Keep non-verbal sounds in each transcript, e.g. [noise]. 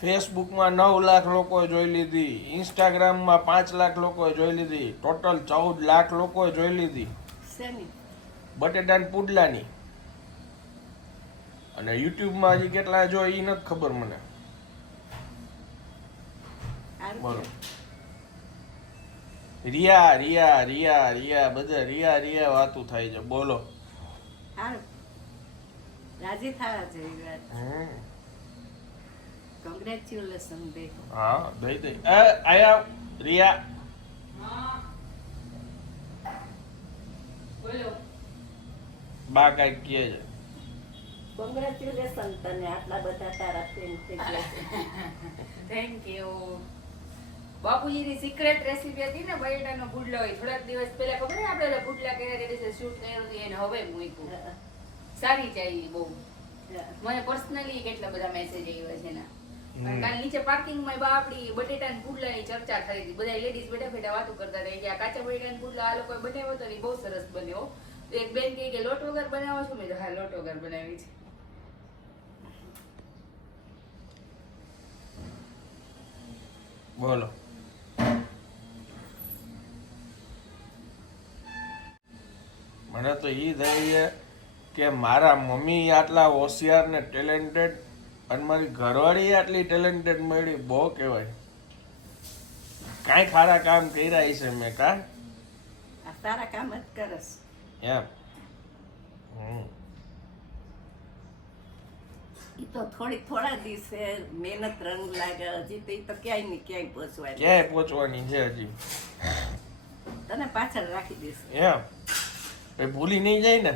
ફેસબુકમાં નવ લાખ લોકોએ જોઈ લીધી ઇન્સ્ટાગ્રામમાં પાંચ લાખ લોકોએ જોઈ લીધી ટોટલ ચૌદ લાખ લોકોએ જોઈ લીધી. બટેટાની પુડલાની. અને યુટ્યુબમાં હજી કેટલા જો એ નથી ખબર મને. બરોબર. બોલો રિયા રિયા રિયા રિયા બધા રિયા રિયા વાતું થાય છે. બોલો. રાજી થયા છે. કોંગ્રેચ્યુલેશન દે હા દઈ દઈ એ આયા રિયા બોલો બા કંઈક કહે છે કોંગ્રેચ્યુલેશન તને આટલા બધા તારા ફેન થઈ ગયા થેન્ક યુ બાપુજીની સિક્રેટ રેસીપી હતી ને બટેટાનો પુડલો હોય. થોડાક દિવસ પહેલા ખબર છે આપણે ગુડલા કર્યા દિવસે શૂટ કર્યું હતું એને હવે મૂક્યું. સારી ચાલી બહુ. મને પર્સનલી કેટલા બધા મેસેજ આવ્યા છે એના. કાલ નીચે પાર્કિંગમાં બા આપણી બટેટાના પુડલાની ચર્ચા થઈ હતી. બધા લેડીઝ બેઠા બેઠા વાતો કરતા રહી ગયા કાચા બટેટા ને પુડલા આ લોકોએ બનાવ્યો તો બહુ સરસ બન્યો. તો એક બેન કહે કે લોટ વગર બનાવો છો? મેં હા લોટ વગર બનાવી છે. બોલો. મને તો ઈ થઈ કે મારા મમ્મી આટલા હોશિયાર ને ટેલેન્ટેડ અને મારી ઘરવાળી આટલી ટેલેન્ટેડ મળી બહુ કહેવાય. કાંઈ ખારા કામ કર્યા હશે મેં કા તારા કામ જ કરસ. એમ. ઈ તો થોડી થોડા દિવસે મહેનત રંગ લાગે હજી તો ઈ તો ક્યાંય ને ક્યાંય પહોંચવાની. ક્યાંય પહોંચવાની છે હજી? તને પાછળ રાખી દઈશ. એમ. એ ભૂલી નહીં જાય ને?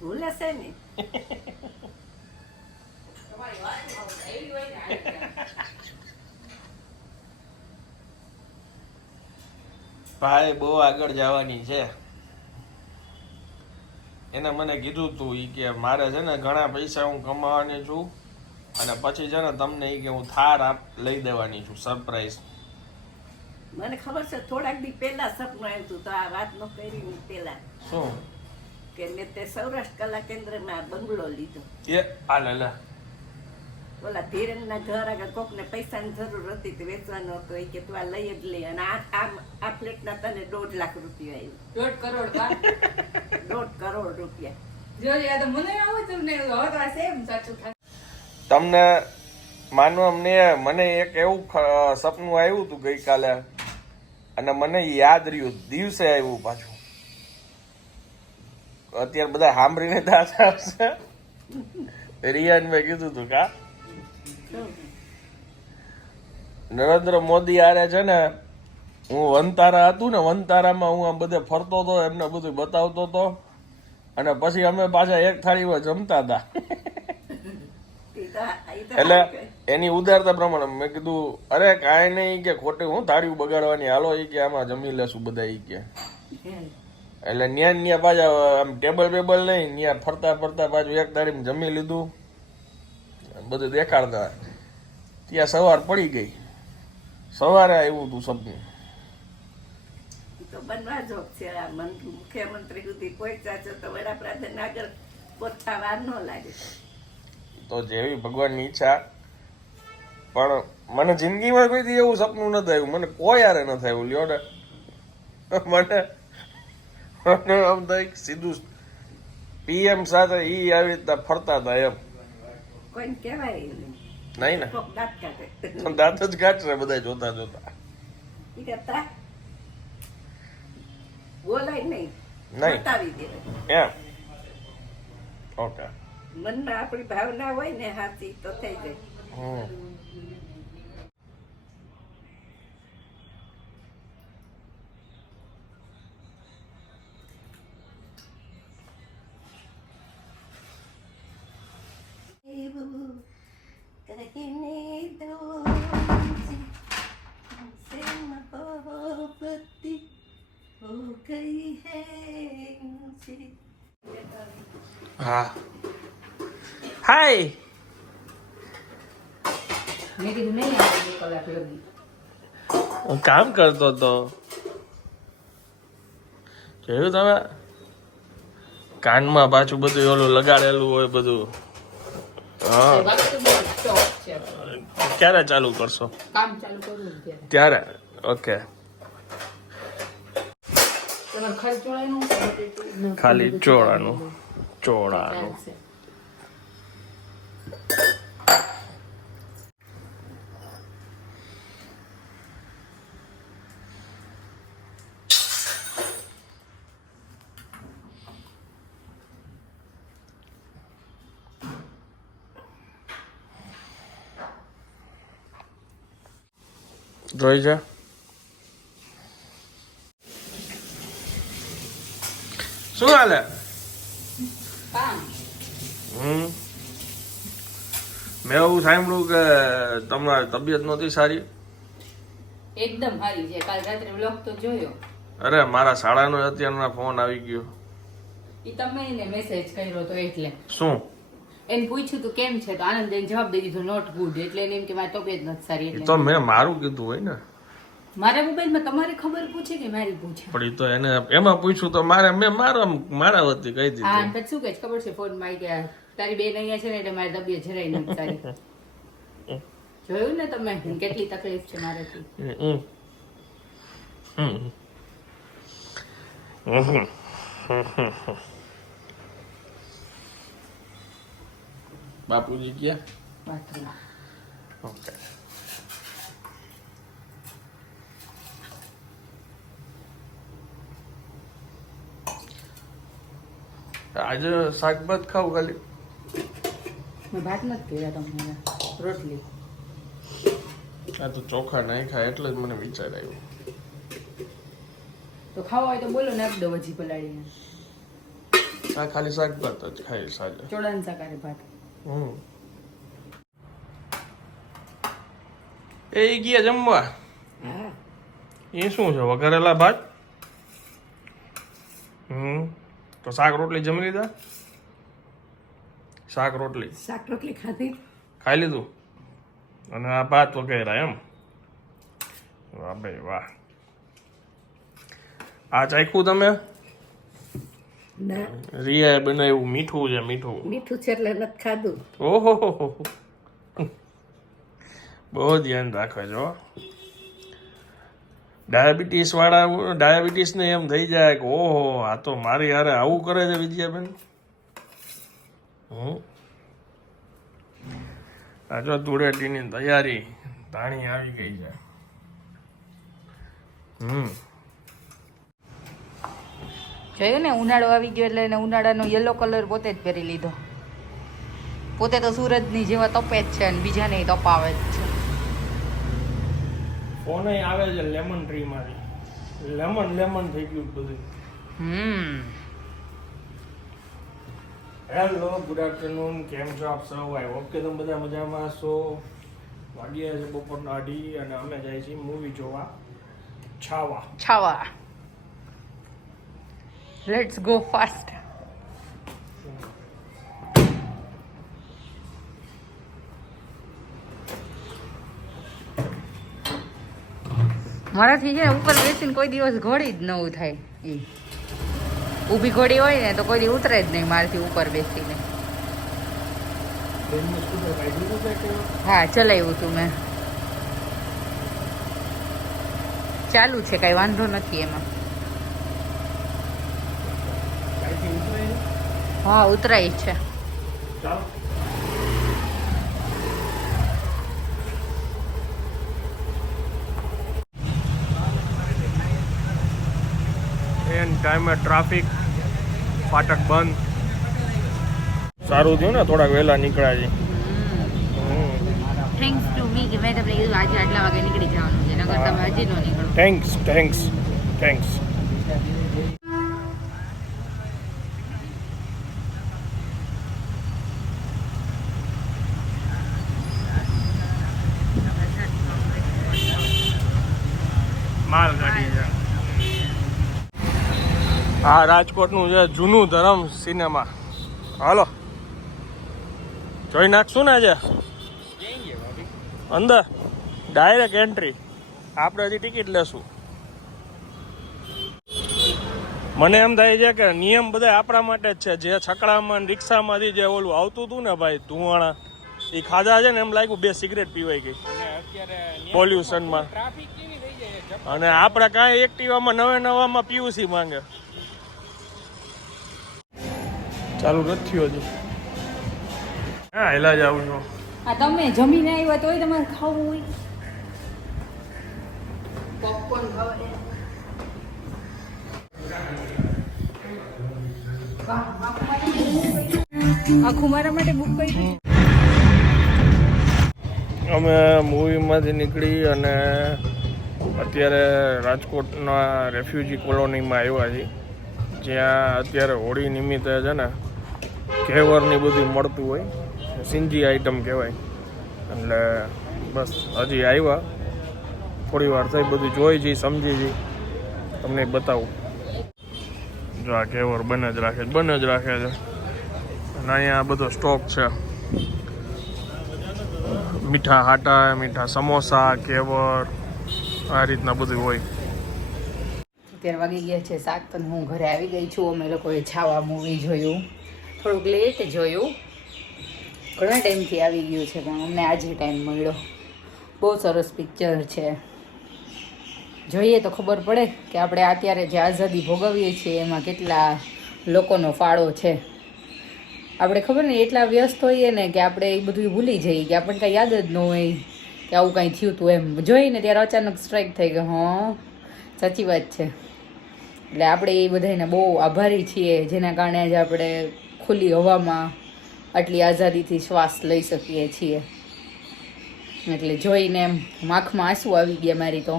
ભૂલે છે ને [laughs] તમારી વાત એવી હોય ને આવી જાય. [laughs] ભાઈ બહુ આગળ જવાની છે. એને મને કીધું તું એ કે મારે છે ને ઘણા પૈસા હું કમાવાની છું અને પછી છે ને તમને એ કે હું થાર આપ લઈ દેવાની છું સરપ્રાઈઝ મને ખબર છે થોડાક દી પહેલા સપનું આવ્યું હતું તો આ વાત ન કરી હું પહેલા. શું? કે મેં તે સૌરાષ્ટ્ર કલા કેન્દ્રમાં બંગલો લીધો. એ આ લે. ઓલા ધીરેનના ઘર આગળ કોકને પૈસાની જરૂર હતી તે વેચવાનો હતો એ કે તું આ લઈ જ લે. અને આ આ આ ફ્લેટના તને દોઢ લાખ રૂપિયા આવ્યું દોઢ કરોડ [laughs] દોઢ કરોડ રૂપિયા. જોજે આ તો મને આવું હતું ને હવે તો આ સેમ સાચું થાય. તમને માનવા મને મને એક એવું સપનું આવ્યું હતું ગઈકાલે અને મને યાદ રહ્યું. દિવસે આવ્યું પાછું. અત્યારે બધા સાંભળીને દાસ આવશે રિયાન મેં કીધું હતું કા? નરેન્દ્ર મોદી આરે છે ને, હું વનતારા હતું ને વનતારામાં હું આમ બધે ફરતો હતો એમને બધું બતાવતો હતો અને પછી અમે પાછા એક થાળીમાં જમતા હતા. એટલે એની ઉદારતા પ્રમાણે મેં કીધું, અરે કાંઈ નહીં કે ખોટી, હું થાળીઓ બગાડવાની હાલો ઈ કે, આમાં જમી લેશું બધા એ કે. એટલે ન્યા ન્યા પાછા આમ ટેબલ બેબલ નહીં, ન્યા ફરતા ફરતા પાછું એક થાળીમાં જમી લીધું. બધું દેખાડતા ત્યાં સવાર પડી ગઈ. સવારે આવ્યું હતું સપનું તો બનવા જોગ છે આ મુખ્યમંત્રી સુધી પહોંચ્યા છે તો વડાપ્રધાન આગળ પહોંચતા વાર ન લાગે. તો જેવી ભગવાનની ઈચ્છા પણ મને જિંદગીમાં કોઈ દી એવું સપનું ન થયું. મને કોઈ યારે ન થયું. લ્યો ને. મને મને આમ થાય સીધું પીએમ સાથે ઈ આવી રીતના ફરતા હતા એમ. કોઈને કહેવાય નહીં. ને? દાંત કાઢે. દાંત જ કાઢશે બધા જોતા જોતા. કરતા? બોલાય નહીં. નહીં. બતાવી દેવાય. એમ? ઓકે. મનમાં આપણી ભાવના હોય ને હાથી તો થઈ જાય. હમ. હા. હાય મેં હું કામ કરતો હતો જોયું તમે? કાનમાં પાછું બધું ઓલું લગાડેલું હોય બધું. હા. ક્યારે ચાલુ કરશો? ત્યારે ઓકે ખાલી ચોળાનું ચોળાનું. જોઈ છે શું હાલે? હમ. મેં એવું સાંભળ્યું કે તમારી તબિયત નહોતી સારી? એકદમ સારી છે. કાલ રાત્રે વ્લોગ તો જોયો. અરે મારા શાળાનો અત્યારના ફોન આવી ગયો. એ તમે એને મેસેજ કર્યો તો એટલે. શું? એને પૂછ્યું તું કેમ છે? તો આનંદ જવાબ દઈ દીધો નોટ ગુડ એટલે એને એમ કે મારી તબિયત નથી સારી. એટલે તો મેં મારું કીધું હોય ને. મારા મોબાઈલમાં તમારી ખબર પૂછે કે મારી પૂછે? પણ તો એને એમાં પૂછ્યું તો મારે મેં મારા મારા વતી કહી હા દીધું. અને પછી શું કે ખબર છે ફોનમાં કે તારી બેન અહીંયા છે ને એટલે મારી તબિયત જરાય નથી સારી. જોયું ને તમે? કેટલી તકલીફ છે મારાથી. હમ. હમ. હમ. બાપુજી ક્યાં બાથરૂમ ઓકે. આજે શાકભાત ખાવ ખાલી. ભાત નથી કર્યા તમને. રોટલી. આ તો ચોખા નહીં ખાય એટલે જ મને વિચાર આવ્યો. તો ખાવા હોય તો બોલો ને આપી દો વજી પલાળીને. આ ખાલી શાકભાત જ ખાય સાંજે ચોળાન શાકારે ભાત. હમ. એ ગયા જમવા? એ શું છે વઘારેલા ભાત? હમ. તો શાક રોટલી જમી લીધા? શાક રોટલી. શાક રોટલી ખાધી. ખાઈ લીધું? અને આ ભાત વગેરે એમ? વાહ ભાઈ વાહ. આ ચાખ્યું તમે? રિયા રિયાએ બનાવ્યું મીઠું છે મીઠું. મીઠું છે એટલે નથી ખાધું. ઓહો. બહુ ધ્યાન રાખે છો ડાયાબિટીસ વાળા ડાયાબિટીસ ને એમ થઈ જાય કે ઓહો, આ તો મારી હારે આવું કરે છે વિદ્યાબેન. હમ. આ ધૂળેટીની તૈયારી, ધાણી આવી ગઈ છે. હમ. જોયું ને, ઉનાળો આવી ગયો એટલે એને ઉનાળાનો યલો કલર પોતે જ પહેરી લીધો. પોતે તો સૂરજની જેવા તપે જ છે અને બીજાને તપાવે જ છે. ફોન આવે છે લેમન ટ્રી માંથી. લેમન લેમન થઈ ગયું બધું. હમ. હેલો ગુડ આફ્ટરનૂન કેમ છો આપ સૌ? આઈ હોપ કે તમે બધા મજામાં છો વાગ્યા છે બપોરના અઢી અને અમે જાય છીએ મૂવી જોવા. Chhaava. Chhaava. Let's go fast મારાથી છે ઉપર બેસીને કોઈ દિવસ ઘોડી જ નવું થાય એ ઊભી ઘોડી હોય ને તો કોઈ દી ઉતરે જ નહીં મારાથી ઉપર બેસીને. હતું હા ચલાવ્યું તું મેં. ચાલુ છે કઈ વાંધો નથી એમાં. હા ઉતરાય છે. એન ટાઈમે ટ્રાફિક ફાટક બંધ. સારું થયું ને થોડાક વહેલા નીકળ્યા છે થેન્ક્સ ટુ મી કે મેં તમને કીધું આજે આટલા વાગે નીકળી જવાનું છે નગર તમે હજી ન નીકળો. થેન્ક્સ થેન્ક્સ થેન્ક્સ આ રાજકોટનું છે જૂનું ધરમ સિનેમા. હાલો. જોઈ નાખશું ને આજે? અંદર. ડાયરેક્ટ એન્ટ્રી આપણે હજી ટિકિટ લેશું. મને એમ થાય છે કે નિયમ બધા આપણા માટે જ છે. જે છકડામાં રિક્ષામાંથી જે ઓલું આવતું હતું ને ભાઈ ધુવાણા એ ખાધા છે ને એમ લાગ્યું બે સિગરેટ પીવાઈ ગઈ. પોલ્યુશનમાં અને આપણે કાંઈ એક્ટિવામાં નવે નવામાં પીયુસી માંગે. ચાલુ નથી થયું હજી. હા હેલા જ આવું છું? આ તમે જમીને આવ્યા તોય તમારે ખાવું હોય. પોપકોર્ન ખાવા આખું મારા માટે બુક કરી અમે મૂવીમાંથી નીકળી અને અત્યારે રાજકોટના રેફ્યુજી કોલોનીમાં આવ્યા છીએ. જ્યાં અત્યારે હોળી નિમિત્તે છે ને ઘેવરની બધું મળતું હોય. સિંજી આઈટમ કહેવાય. એટલે બસ, હજી આવ્યા. થોડી વાર થઈ, બધું જોઈ જઈ સમજી જઈ તમને બતાવું. જો આ ઘેવર બને જ રાખે છે, બને જ રાખે છે. અને અહીંયા બધો સ્ટોક છે. મીઠા હાટા, મીઠા સમોસા કેવર આ રીતના બધું હોય. અત્યારે વાગી ગયા છે સાત તો હું ઘરે આવી ગઈ છું. અમે લોકોએ છાવા મૂવી જોયું. થોડુંક લેટ જોયું. ઘણા ટાઈમથી આવી ગયું છે પણ અમને આજે ટાઈમ મળ્યો. બહુ સરસ પિક્ચર છે. જોઈએ તો ખબર પડે કે આપણે અત્યારે જે આઝાદી ભોગવીએ છીએ એમાં કેટલા લોકોનો ફાળો છે. આપણે ખબર ને એટલા વ્યસ્ત હોઈએ ને કે આપણે એ બધું ભૂલી જઈએ કે આપણને કાંઈ યાદ જ ન હોય કે આવું કાંઈ થયું હતું એમ. જોઈને ત્યારે અચાનક સ્ટ્રાઇક થઈ ગયો. હં, સાચી વાત છે. એટલે આપણે એ બધાને બહુ આભારી છીએ, જેના કારણે આજે આપણે ખુલ્લી હવામાં આટલી આઝાદીથી શ્વાસ લઈ શકીએ છીએ. એટલે જોઈને એમ માખમાં આંસુ આવી ગયા મારી તો.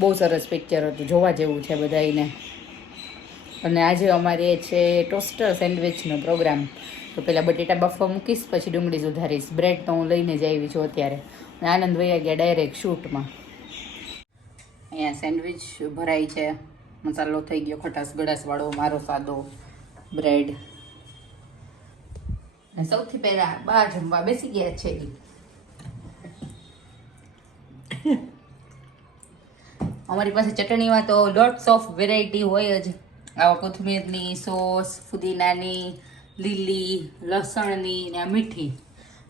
બહુ સરસ પિક્ચર હતું, જોવા જેવું છે બધાને અને આજે અમારે છે ટોસ્ટર સેન્ડવિચનો પ્રોગ્રામ તો પહેલાં બટેટા બફવા મૂકીશ, પછી ડુંગળી સુધારીશ. બ્રેડ તો હું લઈને જ આવી છું અત્યારે. અને આનંદ વયા ગયા ડાયરેક્ટ શૂટમાં અહીંયા સેન્ડવિચ ભરાય છે. મસાલો થઈ ગયો, ખટાશ ગળાશવાળો મારો સાદો બ્રેડ સૌથી પહેલા બહાર જમવા બેસી ગયા છે. અમારી પાસે ચટણીમાં તો લોટ્સ ઓફ વેરાયટી હોય જ. આવા કોથમીરની સોસ ફુદીનાની લીલી લસણની ને આ મીઠી.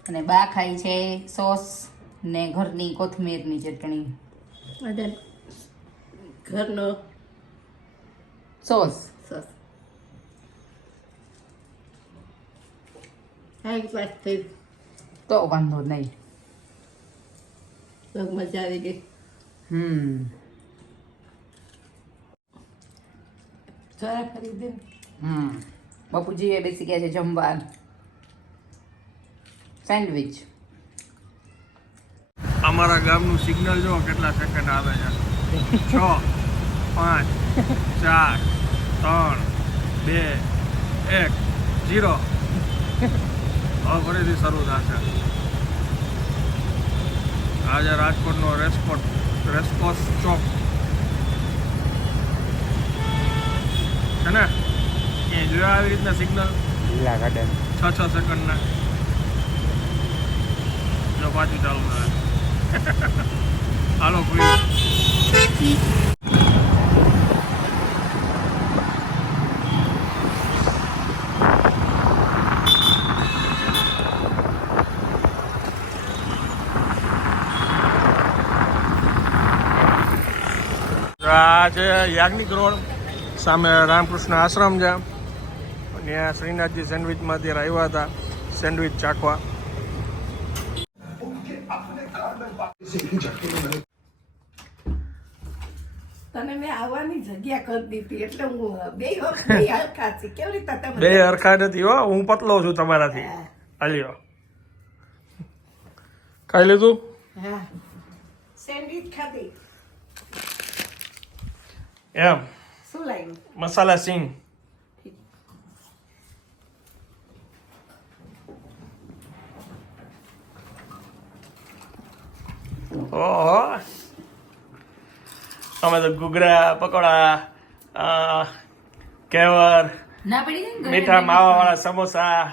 અને બા ખાય છે સોસ ને ઘરની કોથમીરની ચટણી. ઘરનો સોસ. હાઈ ક્લાસ થઈ તો વાંધો નહીં તો મજા આવી ગઈ હમ જરા ખરીદે હમ બાપુજી એ બેસી ગયા છે જમવા સેન્ડવિચ અમારા ગામનું સિગ્નલ જો કેટલા સેકન્ડ આવે છે. છ પાંચ ચાર ત્રણ બે એક જીરો હવે ફરીથી શરૂ થશે. આજે રાજકોટનો રેસકોટ રેસકોસ ચોક. છે ને? એ જોયા આવી રીતના સિગ્નલ લીલા ગાર્ડન છ છ સેકન્ડના જો પાછું ચાલુ થાય. [laughs] હાલો કોઈ આ છે યાજ્ઞિક રોડ સામે રામકૃષ્ણ આશ્રમ છે. ત્યાં શ્રીનાથજી સેન્ડવિચમાં અત્યારે આવ્યા હતા. સેન્ડવિચ ચાખવા. તને મેં આવવાની જગ્યા કરી દીધી એટલે હું બે બે [laughs] છે કેવી રીતે તમે બે હરખા નથી હો. હું પતલો છું તમારાથી. હાલ્યો. ખાઈ લીધું? હા. સેન્ડવીચ ખાધી. એમ શું લાગ્યું મસાલા સિંગ ઓહો અમે તો ઘૂઘરા પકોડા કેવર મીઠા માવા વાળા સમોસા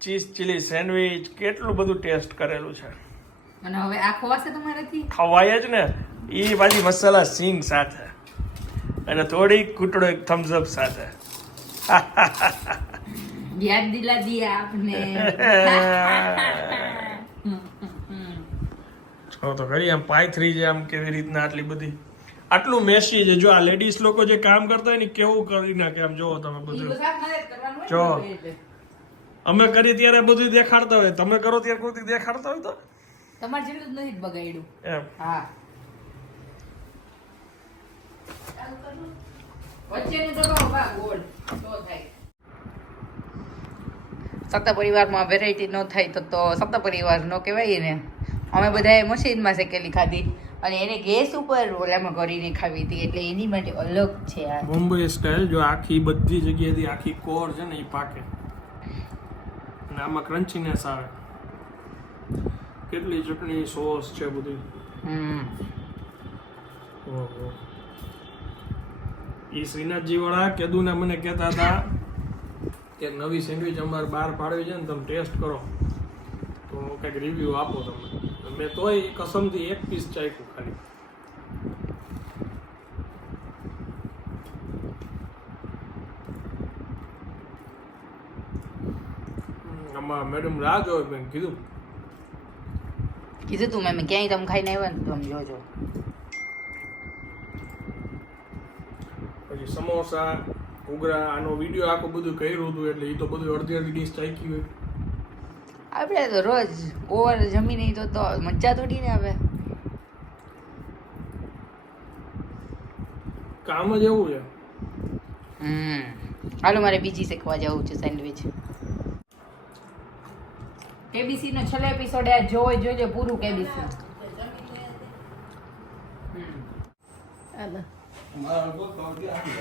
ચીઝ ચીલી સેન્ડવિચ કેટલું બધું ટેસ્ટ કરેલું છે. અને હવે આ ખવાશે તમારાથી? ખવાય જ ને. એ પાછી મસાલા સિંગ સાથે. અને થોડી કૂટડો એક થમ્સ અપ સાથે. યાદ દિલા દિયા આપને. છો તો ખરી આમ પાયથરી છે આમ કેવી રીતના આટલી બધી. આટલું મેસી છે. જો આ લેડીઝ લોકો જે કામ કરતા હોય ને કેવું કરી નાખે આમ જોવો તમે બધું. જ. અમે કરીએ ત્યારે બધું દેખાડતા હોય. તમે કરો ત્યારે કોઈ દેખાડતા હોય તો? તમારે જેટલું જ નથી બગાડ્યું. એમ. હા. સત્તા પરિવારમાં વેરાયટી ન થાય તો તો સપ્તાહ પરિવાર નો કહેવાય ને અમે બધાએ મશીનમાં શેકેલી ખાધી અને એને ગેસ ઉપર ઓલામાં કરીને ખાવી હતી એટલે એની માટે અલગ છે આ. મુંબઈ સ્ટાઇલ જો આખી બધી જગ્યાએથી આખી કોર છે ને એ પાકે. અને આમાં ક્રન્ચીનેસ આવે. કેટલી ચટણી સોસ છે બધી. હમ. ઓહો. ઈ શ્રીનાથજી વાળા કેદુના મને કહેતા હતા કે નવી સેન્ડવિચ અમારે બહાર પાડવી છે ને તમે ટેસ્ટ કરો. તો કંઈક રિવ્યુ આપો તમે મેં તોય કસમથી એક પીસ ચાખ્યું ખાલી. આમાં મેડમ રાહ જોવે મેં કીધું. કીધું તું, મેં ક્યાંય તમે ખાઈને આવ્યા ને તમે જોજો. સમોસા ઘૂઘરા આનો વીડિયો આખું બધું કર્યું હતું એટલે એ તો બધું અડધી અડધી ડીશ ચાખી હોય. આપણે તો રોજ ઓવર જમી નહીં તો તો મજા થોડી ને આવે. કામ જ એવું છે. હમ. હાલો મારે બીજી શીખવા જવું છે સેન્ડવિચ કેબીસી નો છેલ્લો એપિસોડ આ જોવો જોજો પૂરું કેબીસી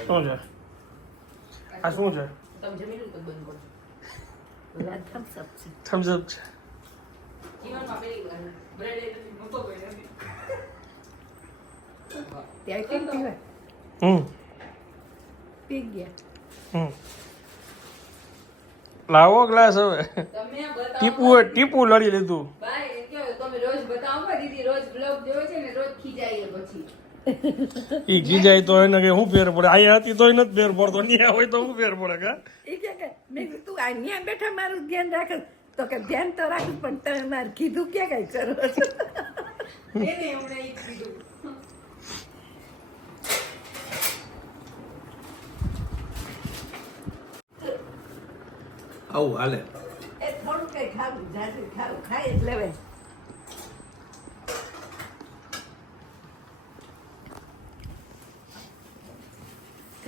શું છે? આ શું છે? Up છે. હમ. હમ. લાવો ગ્લાસ હવે. ટીપુ ટીપુ લડી લીધું. રોજ બતાવો, દીદી રોજ બ્લોગ જોવે છે ને, રોજ ખીજાઈએ પછી. ઈ ખીજાય તો એને કે હું ફેર પડે? અહીંયા હતી તોય નથી ફેર પડતો ન્યા હોય તો હું ફેર પડે કા? એ કે કે મેં કીધું તું અહીંયા બેઠા મારું ધ્યાન રાખ. તો કે ધ્યાન તો રાખ પણ તમે મારે કીધું કે કઈ કરો એને એમણે ઈ કીધું. આવું હાલે. એ થોડું કઈ ખાવું જાજુ ખાવું ખાય એટલે હવે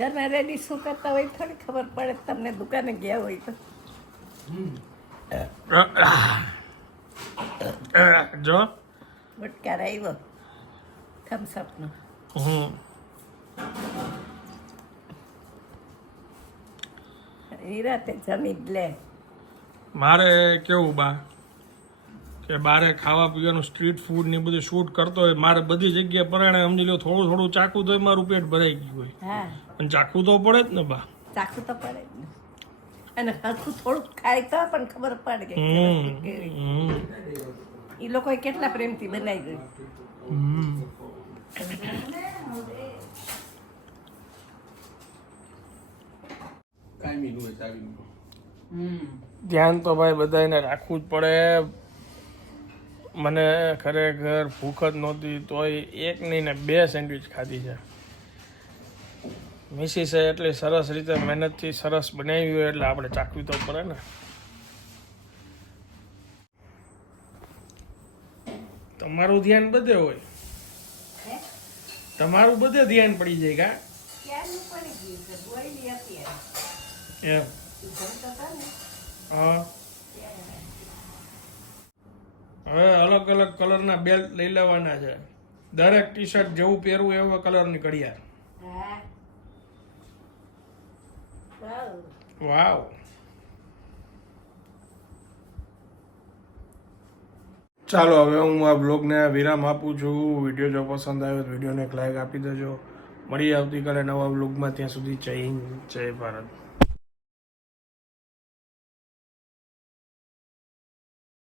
ઘરમાં રેડી શું કરતા હોય થોડી ખબર પડે. તમને દુકાને ગયા હોય તો. જો. ગુટકાર આવ્યો થમ્સઅપનો નિરાતે જમી લે. મારે કેવું બા? કે બારે ખાવા પીવાનું સ્ટ્રીટ ફૂડ ને બધું શૂટ કરતો હોય મારે બધી જગ્યાએ પરાણે સમજી લો થોડું થોડું ચાકું તો મારું પેટ ભરાઈ ગયું હોય. હા. અને ચાખવું તો પડે જ ને બા. ચાખવું તો પડે જ ને. અને હરખું થોડુંક ખાય તો પણ ખબર પડે કે એ લોકોએ કેટલા પ્રેમથી બનાવી દીધું ધ્યાન તો ભાઈ બધાને રાખવું જ પડે. મને ખરેખર ભૂખ જ નહોતી તોય એક નહીં ને બે સેન્ડવિચ ખાધી છે. મિસિસે એટલી સરસ રીતે મહેનતથી સરસ બનાવી હોય એટલે આપણે ચાખવી તો પડે ને. તમારું ધ્યાન બધે હોય. તમારું બધે ધ્યાન પડી જાય કા? એમ. હા. હવે અલગ અલગ કલરના બેલ્ટ લઈ લેવાના છે. દરેક ટી શર્ટ જેવું પહેરવું એવા કલરની ઘડિયાળ વાવ ચાલો, હવે હું આ બ્લોગને વિરામ આપું છું. વીડિયો જો પસંદ આવ્યો તો વિડીયોને એક લાઈક આપી દેજો. મળી આવતીકાલે નવા બ્લોગમાં. ત્યાં સુધી જય હિન્દ, જય ભારત.